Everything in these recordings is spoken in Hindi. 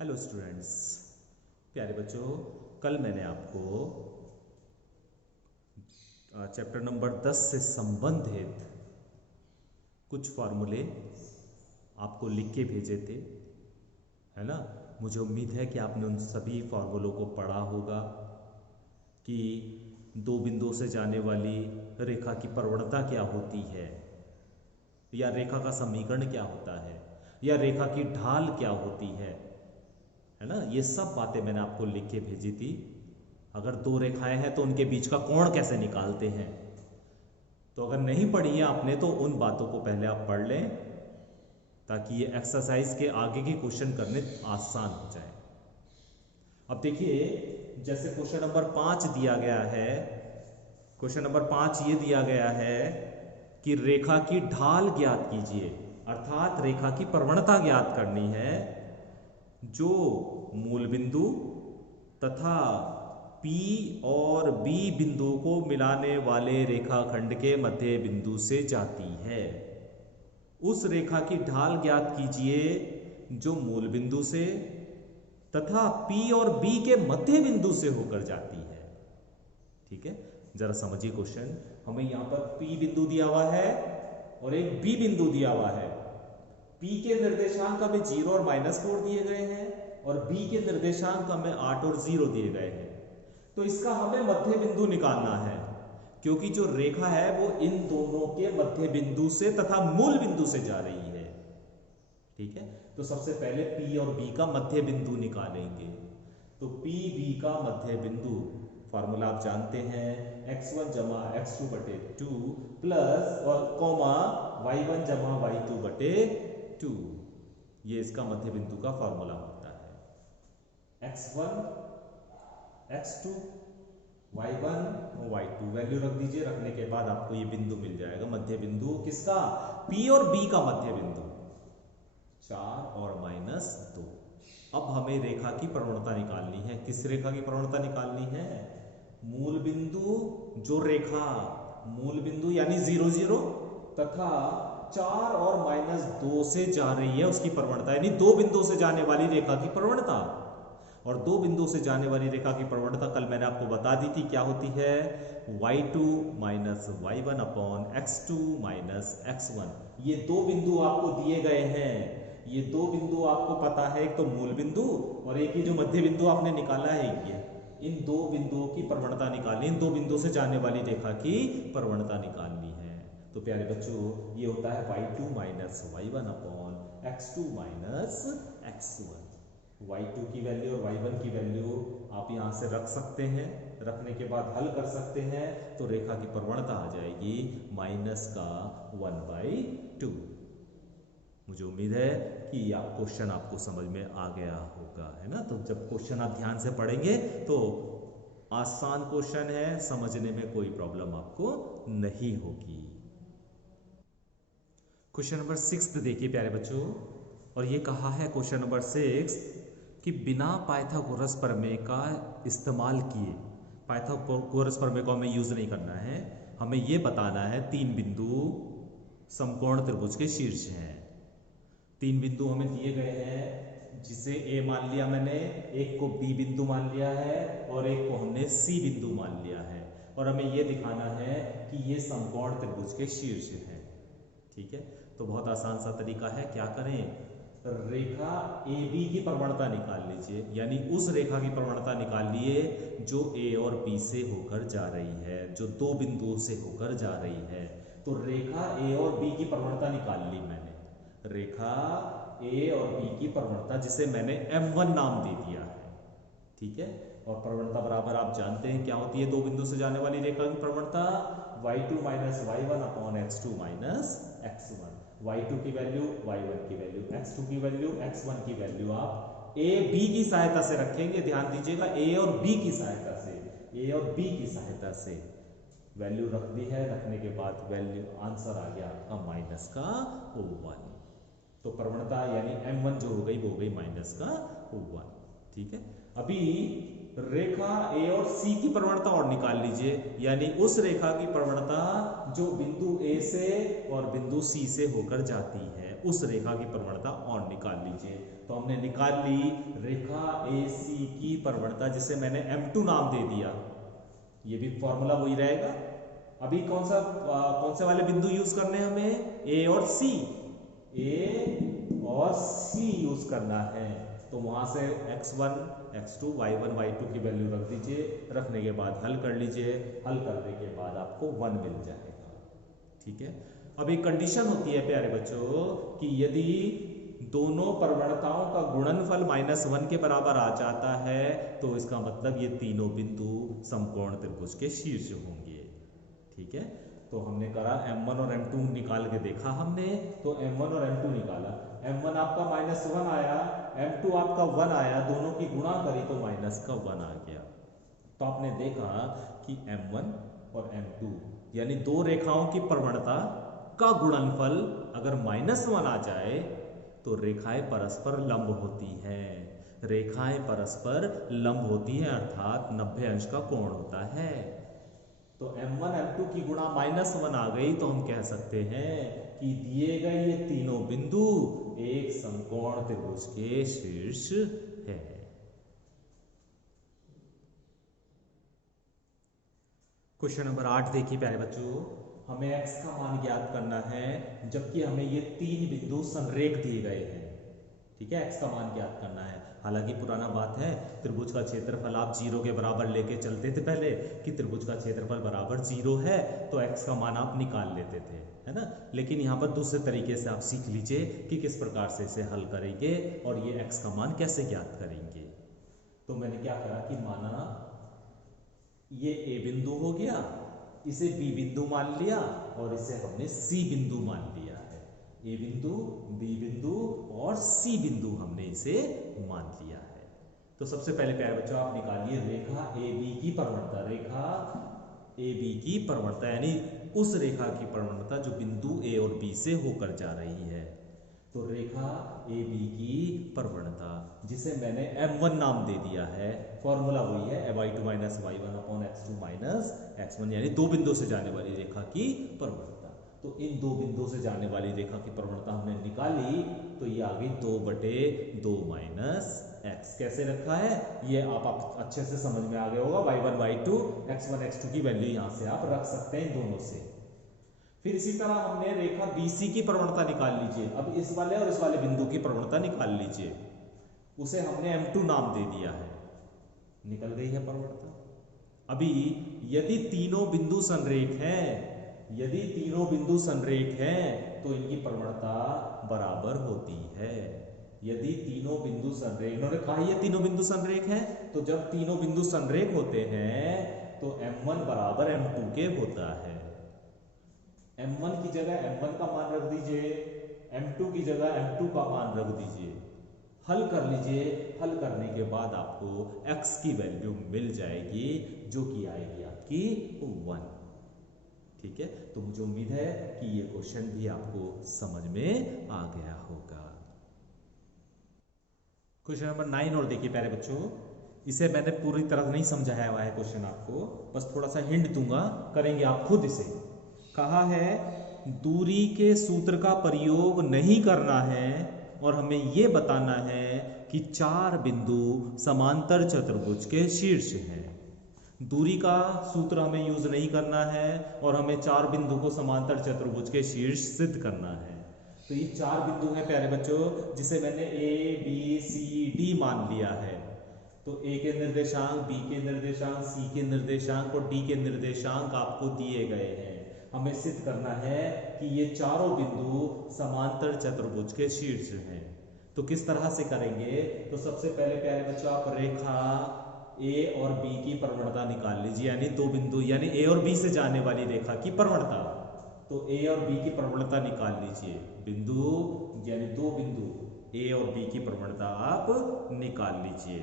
हेलो स्टूडेंट्स, प्यारे बच्चों। कल मैंने आपको चैप्टर नंबर 10 से संबंधित कुछ फार्मूले आपको लिख के भेजे थे, है ना। मुझे उम्मीद है कि आपने उन सभी फार्मूलों को पढ़ा होगा कि दो बिंदुओं से जाने वाली रेखा की प्रवणता क्या होती है, या रेखा का समीकरण क्या होता है, या रेखा की ढाल क्या होती है ना। ये सब बातें मैंने आपको लिख के भेजी थी। अगर दो रेखाएं हैं तो उनके बीच का कोण कैसे निकालते हैं, तो अगर नहीं पढ़ी है आपने तो उन बातों को पहले आप पढ़ लें, ताकि ये एक्सरसाइज के आगे के क्वेश्चन करने आसान हो जाए। अब देखिए, जैसे क्वेश्चन नंबर 5 दिया गया है। क्वेश्चन नंबर 5 ये दिया गया है कि रेखा की ढाल ज्ञात कीजिए, अर्थात रेखा की प्रवणता ज्ञात करनी है जो मूल बिंदु तथा P और B बिंदुओं को मिलाने वाले रेखाखंड के मध्य बिंदु से जाती है। उस रेखा की ढाल ज्ञात कीजिए जो मूल बिंदु से तथा P और B के मध्य बिंदु से होकर जाती है। ठीक है, जरा समझिए क्वेश्चन। हमें यहां पर P बिंदु दिया हुआ है और एक B बिंदु दिया हुआ है। P के निर्देशांक हमें 0 और -4 दिए गए हैं और B के निर्देशांक हमें 8 और 0 दिए गए हैं। तो इसका हमें मध्य बिंदु निकालना है, क्योंकि जो रेखा है वो इन दोनों के मध्य बिंदु से तथा मूल बिंदु से जा रही है। ठीक है, तो सबसे पहले P और B का मध्य बिंदु निकालेंगे। तो P B का मध्य बिंदु फॉर्मूला आप जानते हैं, x1 जमा x2 बटे 2 प्लस और कॉमा y1 जमा y2 बटे 2। ये इसका मध्य बिंदु का फॉर्मूला होता है। x1 x2 y1 y2 value रख दीजिए। रखने के बाद आपको ये बिंदु मिल जाएगा, मध्य बिंदु किसका, P और B का मध्य बिंदु 4 और -2। अब हमें रेखा की प्रवणता निकालनी है। किस रेखा की प्रवणता निकालनी है, मूल बिंदु, जो रेखा मूल बिंदु यानी 0 0 तथा 4 और -2 से जा रही है उसकी प्रवणता, यानी दो बिंदुओं से जाने वाली रेखा की प्रवणता। और दो बिंदुओं से जाने वाली रेखा की प्रवणता कल मैंने आपको बता दी थी क्या होती है, y2 minus y1 upon x2 minus x1। ये दो बिंदु आपको दिए गए हैं। ये दो बिंदु आपको पता है, एक तो मूल बिंदु और एक ही जो मध्य बिंदु आपने निकाला है ये। इन दो बिंदुओं की प्रवणता निकालनी, इन दो बिंदुओं से जाने वाली रेखा की प्रवणता निकालनी है। तो प्यारे बच्चों, ये होता है y2 minus y1 upon x2 minus x1। y2 की वैल्यू और y1 की वैल्यू आप यहां से रख सकते हैं। रखने के बाद हल कर सकते हैं तो रेखा की प्रवणता आ जाएगी माइनस का 1/2। मुझे उम्मीद है कि आप क्वेश्चन आपको समझ में आ गया होगा, है ना। तो जब क्वेश्चन आप ध्यान से पढ़ेंगे तो आसान क्वेश्चन है, समझने में कोई प्रॉब्लम आपको नहीं होगी। क्वेश्चन नंबर 6 देखिए प्यारे बच्चों, और ये कहा है क्वेश्चन नंबर 6 कि बिना पाइथागोरस प्रमेय का इस्तेमाल किए, पाइथागोरस प्रमेय को हमें यूज नहीं करना है, हमें ये बताना है तीन बिंदु समकोण त्रिभुज के शीर्ष हैं। तीन बिंदु हमें दिए गए हैं, जिसे A मान लिया मैंने, एक को B बिंदु मान लिया है और एक को हमने C बिंदु मान लिया है। और हमें यह दिखाना है कि ये समकोण त्रिभुज के शीर्ष हैं। ठीक है, तो बहुत आसान सा तरीका है, क्या करें, रेखा AB की प्रवणता निकाल लीजिए, यानी उस रेखा की प्रवणता निकालिए जो A और B से होकर जा रही है, जो दो बिंदुओं से होकर जा रही है। तो रेखा A और B की प्रवणता निकाल ली मैंने, रेखा A और B की प्रवणता, जिसे मैंने M1 नाम दे दिया है। ठीक है, और प्रवणता बराबर आप जानते हैं क्या होती है, दो बिंदु से जाने वाली रेखा की प्रवणता y2 minus y1 upon x2 minus x1। y2 की वैल्यू, y1 की वैल्यू, x2 की वैल्यू, x1 की वैल्यू आप a b की सहायता से रखेंगे। ध्यान दीजिएगा, a और b की सहायता से, a और b की सहायता से वैल्यू रख दी है। रखने के बाद वैल्यू आंसर आ गया आपका माइनस का 1। तो प्रवणता यानी M1 जो हो गई वो हो गई माइनस का 1। ठीक है, अभी रेखा A और C की प्रवणता और निकाल लीजिए, यानी उस रेखा की प्रवणता जो बिंदु A से और बिंदु C से होकर जाती है, उस रेखा की प्रवणता और निकाल लीजिए। तो हमने निकाल ली रेखा AC की प्रवणता, जिसे मैंने M2 नाम दे दिया। ये भी फॉर्मूला वही रहेगा। अभी कौन से वाले बिंदु यूज करने हैं हमें? A और C, A और C यूज करना है। तो वहां से x1, x2, y1, y2 की वैल्यू रख दीजिए। रखने के बाद हल कर लीजिए। हल करने के बाद आपको 1 मिल जाएगा। ठीक है। अब एक कंडीशन होती है प्यारे बच्चों कि यदि दोनों प्रवणताओं का गुणनफल -1 के बराबर आ जाता है तो इसका मतलब ये तीनों बिंदु समकोण त्रिभुज के शीर्ष होंगे। ठीक है। तो हमने करा M1 और M2 निकाल के देखा हमने। तो M1 और M2 निकाला। M1 आपका -1 आया, M2 आपका 1 आया, दोनों की गुणा करी तो -1 आ गया। तो आपने देखा कि M1 और M2 यानी दो रेखाओं की प्रवणता का गुणनफल अगर -1 आ जाए तो रेखाएं परस्पर लंब होती हैं। रेखाएं परस्पर लंब होती हैं अर्थात 90 अंश का कोण होता है। तो M1 M2 की गुणा -1 आ गई तो हम कह सकते हैं कि दिए गए ये तीनों बिंदु एक समकोण त्रिभुज के शीर्ष है। क्वेश्चन नंबर 8 देखिए प्यारे बच्चों। हमें x का मान ज्ञात करना है जबकि हमें ये तीन बिंदु संरेख दिए गए हैं। ठीक है, x का मान ज्ञात करना है। हालांकि पुराना बात है, त्रिभुज का क्षेत्रफल आप 0 के बराबर लेके चलते थे पहले कि त्रिभुज का क्षेत्रफल बराबर 0 है तो x का मान आप निकाल लेते थे, है ना। लेकिन यहाँ पर दूसरे तरीके से आप सीख लीजिए कि किस प्रकार से इसे हल करेंगे और ये x का मान कैसे ज्ञात करेंगे। तो मैंने क्या करा कि माना ये A बिंदु हो गया, इसे B बिंदु मान लिया और इसे हमने C बिंदु मान लिया है। A बिंदु, B बिंदु और C बिंदु हमने इसे मान लिया है। तो सबसे पहले प्यारे बच्चों आप निकालिए रेखा AB की प्रवणता। रेखा AB की प्रवणता यानी उस रेखा की प्रवणता जो बिंदु A और B से होकर जा रही है। तो रेखा AB की प्रवणता जिसे मैंने M1 नाम दे दिया है, फॉर्मूला वही है y2 - y1 upon x2 - x1 यानी दो बिंदु से जाने वाली रेखा की प्रवणता। तो इन दो बिंदु से जाने वाली रेखा की प्रवणता हमने निकाली तो ये आ गई 2/2 - x। कैसे रखा है ये आप अच्छे से समझ में आ गया होगा। y1 y2 x1 x2 की वैल्यू यहां से आप रख सकते हैं इन दोनों से। फिर इसी तरह हमने रेखा BC की प्रवणता निकाल लीजिए। अब इस वाले और इस वाले बिंदु की प्रवणता निकाल लीजिए। उसे हमने M2 नाम दे दिया है। निकल गई है प्रवणता। अभी यदि तीनों बिंदु संरेख हैं, यदि तीनों बिंदु संरेख हैं तो इनकी प्रवणता बराबर होती है। यदि तीनों बिंदु संरेख, इन्होंने कहा ये तीनों बिंदु संरेख हैं, तो जब तीनों बिंदु संरेख होते हैं तो M1 बराबर M2 के होता है। M1 की जगह M1 का मान रख दीजिए, M2 की जगह M2 का मान रख दीजिए। हल कर लीजिए। हल करने के बाद आपको x की वैल्यू मिल जाएगी जो कि आएगी आपकी 1। ठीक है, तो मुझे उम्मीद है कि ये क्वेश्चन भी आपको समझ में आ गया होगा। क्वेश्चन नंबर 9 और देखिए प्यारे बच्चों, इसे मैंने पूरी तरह नहीं समझाया हुआ है क्वेश्चन आपको, बस थोड़ा सा हिंट दूंगा, करेंगे आप खुद इसे। कहा है दूरी के सूत्र का प्रयोग नहीं करना है और हमें यह बताना है कि 4 बिंदु समांतर चतुर्भुज के शीर्ष हैं। दूरी का सूत्र हमें यूज नहीं करना है और हमें 4 बिंदु को समांतर चतुर्भुज के शीर्ष सिद्ध करना है। तो ये 4 बिंदु हैं प्यारे बच्चों जिसे मैंने A B C D मान लिया है। तो A के निर्देशांक, B के निर्देशांक, C के निर्देशांक और D के निर्देशांक आपको दिए गए हैं। हमें सिद्ध करना है कि ये चारों बिंदु समांतर चतुर्भुज के शीर्ष हैं। तो किस तरह से करेंगे? तो सबसे पहले प्यारे बच्चों आप रेखा A और B की प्रवणता निकाल लीजिए, यानी दो बिंदु यानी A और B से जाने वाली रेखा की प्रवणता। तो A और B की प्रवणता निकाल लीजिए। बिंदु यानी दो बिंदु A और B की प्रवणता आप निकाल लीजिए।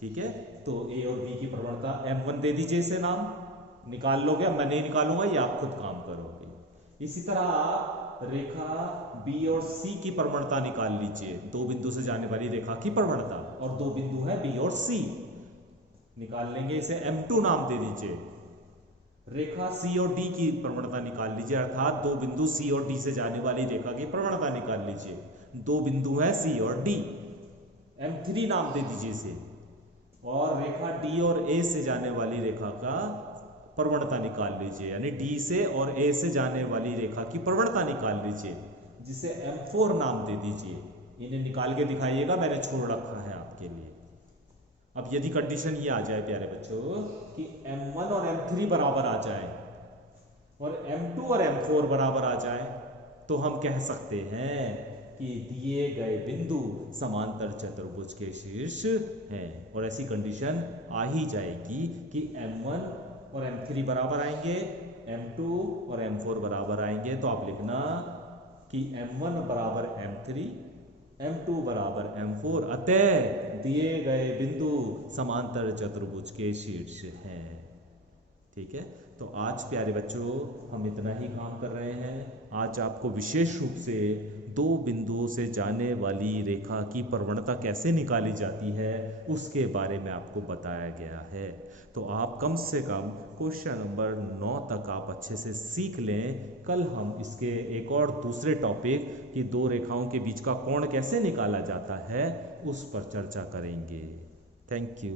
ठीक है, तो A और B की प्रवणता M1 दे दीजिए, इसे नाम निकाल लोगे, मैं नहीं निकालूंगा, ये आप खुद काम करोगे। इसी तरह आप रेखा B और C की प्रवणता निकाल लीजिए, दो बिंदु से जाने वाली रेखा की प्रवणता, और दो बिंदु है B और C, निकाल लेंगे, इसे M2 नाम दे दीजिए। रेखा सी और डी की प्रवणता निकाल लीजिए, अर्थात दो बिंदु सी और डी से जाने वाली रेखा की प्रवणता निकाल लीजिए। दो बिंदु हैं सी और डी, M3 नाम दे दीजिए इसे, और रेखा डी और ए से जाने वाली रेखा का प्रवणता निकाल लीजिए, यानी डी से और ए से जाने वाली रेखा की प्रवणता निकाल लीजिए, जिसे M4 नाम दे दीजिए। इन्हें निकाल के दिखाइएगा, मैंने छोड़ रखा है आपके लिए। अब यदि कंडीशन ये आ जाए प्यारे बच्चों कि M1 और M3 बराबर आ जाए और M2 और M4 बराबर आ जाए, तो हम कह सकते हैं कि दिए गए बिंदु समांतर चतुर्भुज के शीर्ष हैं। और ऐसी कंडीशन आ ही जाएगी कि M1 और M3 बराबर आएंगे, M2 और M4 बराबर आएंगे। तो आप लिखना कि M1 बराबर M3, M2 बराबर M4, अतः दिए गए बिंदु समांतर चतुर्भुज के शीर्ष हैं। ठीक है, तो आज प्यारे बच्चों हम इतना ही काम कर रहे हैं। आज आपको विशेष रूप से दो बिंदुओं से जाने वाली रेखा की प्रवणता कैसे निकाली जाती है उसके बारे में आपको बताया गया है। तो आप कम से कम क्वेश्चन नंबर 9 तक आप अच्छे से सीख लें। कल हम इसके एक और दूसरे टॉपिक कि दो रेखाओं के बीच का कोण कैसे निकाला जाता है उस पर चर्चा करेंगे। Thank you.